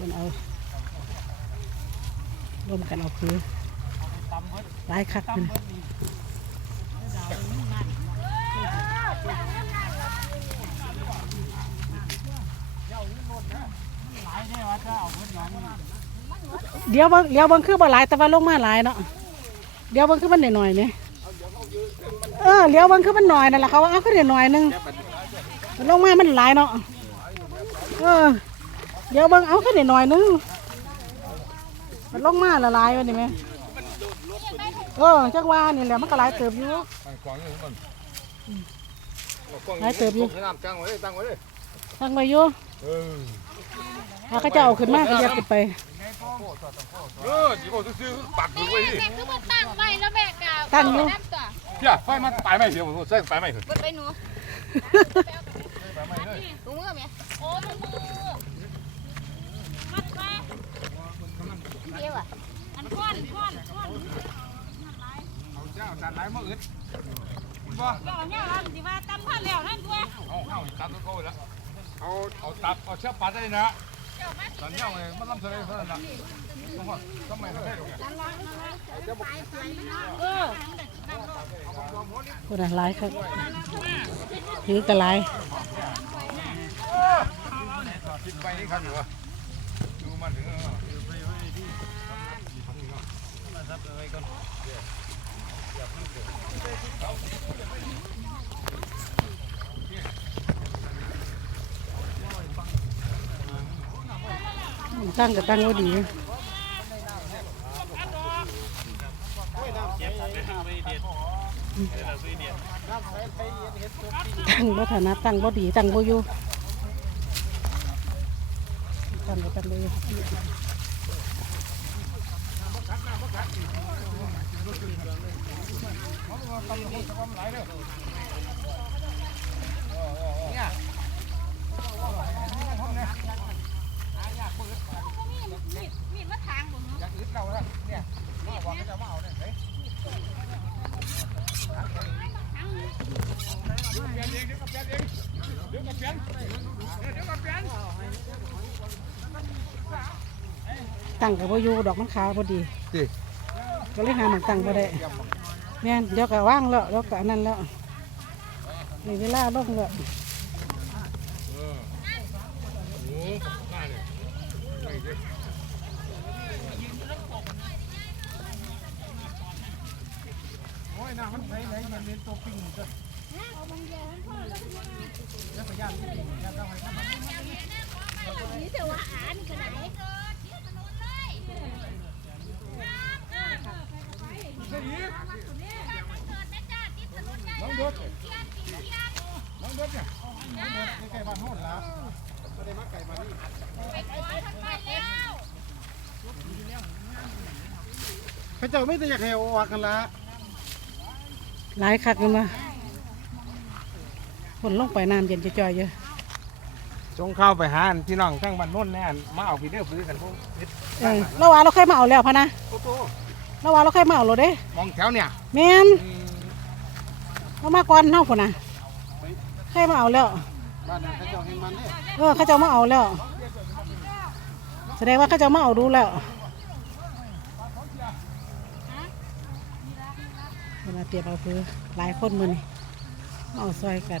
มันเอาร่วมกันเอาคือหลายคักเลยเดี๋ยวบิ่งเดี๋ยวบิ่งคือบ่หลายแต่ว่าลงมาหลายเนาะเดี๋ยวบิ่งคือมันหน่อยๆเนี่ยเออเดี๋ยวบิ่งคือมันหน่อยนั่นแหละเขาว่าเอาคือหน่อยหนึงลงมามันหลายเนาะเออ เดี๋ยวเบิ่งเอาคือหน่อยๆหนึงมันลงมาละลายวันนี้ไหมเออจังว่านี่แหละมันก็หลายเติบอยู่ตั้งกวางอยู่มันหลายเติบอยู่น้ำตั้งไว้เลยตั้งไว้เลยตั้งไว้อยู่เออถ้าเขาจะเอาขึ้นมาก็ยัดขึ้นไปเออจีบซื้อปักอยู่ไว้ดิแม่คือมาตั้งไว้แล้วแม่กะตั้งอยู่น้ำตัวเพี่ยไฟมันตายไหมเดี๋ยวผมใส่ตายไหมเถอะบดไปหนูถุงมือแม่โอ้ถุงมือมัดไป เดียวอะอันก้อนก้อนก้อนเอาเจ้าจานไหนมาอึดบ่เดี๋ยวเนี่ยอันที่ว่าตั้งพันแล้วนั่นตัวเอาเอาตัดตัวเขาแล้วเอาเอาตัดเอาเชือกปัดได้นะตอนนี้เอาไงมันลำเสนอเท่านั้นละทำไมทำไมตรงนี้เออคนน่ะหลายครับถือกระหลายคิดไปนี่ครับอยู่วะดูมันถึง ตั้งกับตั้งก็ดีตั้งบ่ฐานะตั้งบ่ดีตั้งบ่อยู่ตั้งก็ตั้งบ่อยู่ มีดมาทางบ่ อยากอึดเราละเนี่ยมาบอกให้เจ้ามาเอาเนี่ยเฮ้ยเดี๋ยวเปลี่ยนเองเดี๋ยวก็เปลี่ยนเองเดี๋ย ตั้งกับบ่อยู่ดอกมันขาวพอดี ก็เลยหาหมันตั้งบ่ได้แม่นเดี๋ยวก็ว่างแล้วเดี๋ยวก็อันนั้นแล้วมีเวลาลงแล้ว พระเจ้าไม่ได้อยากให้เอาออกกันละหลายคักกันมาคนลงไปน้ำเย็นจะจ่อยๆเยอะจงเข้าไปหาอันพี่น้องข้างบ้านโน้นแน่นมาเอาพี่เด้อพื้นกันพวกเฮ็ดเออเราว่าเราเคยมาเอาแล้วพะนะโอ้โห เราว่าเราเคยมาเอารถเด้มองแถวเนี่ยแมนเรามาก่อนเฮาพุ่นนะเคยมาเอาแล้วเขาจ้าม่เออเขาเจ้ามาเอาแล้ว แสดงว่าเขาเจ้ามาเอาดูแล้วเวาเตรียบเอาคือหลายคนมือนี่เอาซอยกัน